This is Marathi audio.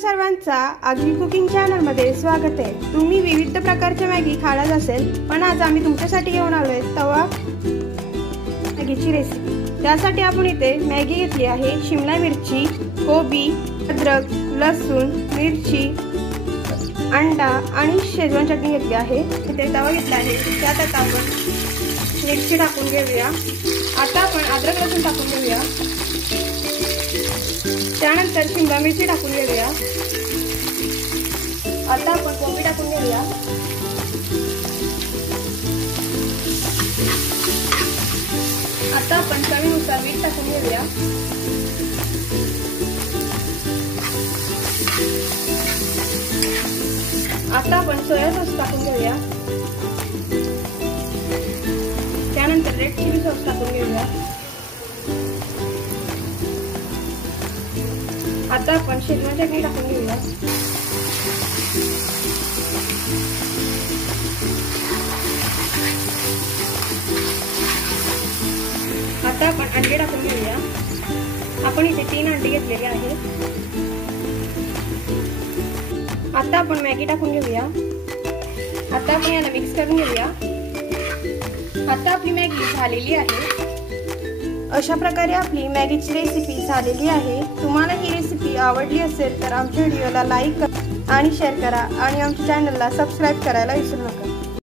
सर्वांचा आगरी कुकिंग चॅनल मध्ये स्वागत आहे। तुम्ही विविध प्रकारच्या मॅगी खालाच असेल, पण आज आम्ही तुमच्यासाठी घेऊन आलोय तवा मॅगीची रेसिपी। त्यासाठी आपण इथे मॅगी घेतली आहे, शिमला मिरची, कोबी, अद्रक, लसूण, मिरची, अंडा आणि शेजवान चटणी घेतली आहे। इथे तवा घेतला आहे, त्यात आपण मिरची टाकून घेऊया। आता आपण अद्रक लसूण टाकून घेऊया, त्यानंतर शिमला मिरची टाकून घेऊया। आता आपण कोबी टाकून घेऊया। आता आपण चवीनुसार मीठ टाकून घेऊया। आता आपण सोया सॉस टाकून घेऊया, त्यानंतर रेड चिली सॉस टाकून घेऊया। आता आपण शेजवान चटणी टाकून घेऊया। आता आपण अंडे टाकून घेऊया। आपण इथे 3 अंडे घेतलेले आहेत। आता आपण मॅगी टाकून घेऊया। आता आपण याला मिक्स करून घेऊया। आता आपली मॅगी झालेली आहे। अशा प्रकारे आपली मॅगीची रेसिपी झालेली आहे। तुम्हाला ही रेसिपी आवडली असेल तर आमच्या व्हिडिओला लाईक करा आणि शेअर करा आणि आमच्या चॅनलला सबस्क्राइब करायला विसरू नका।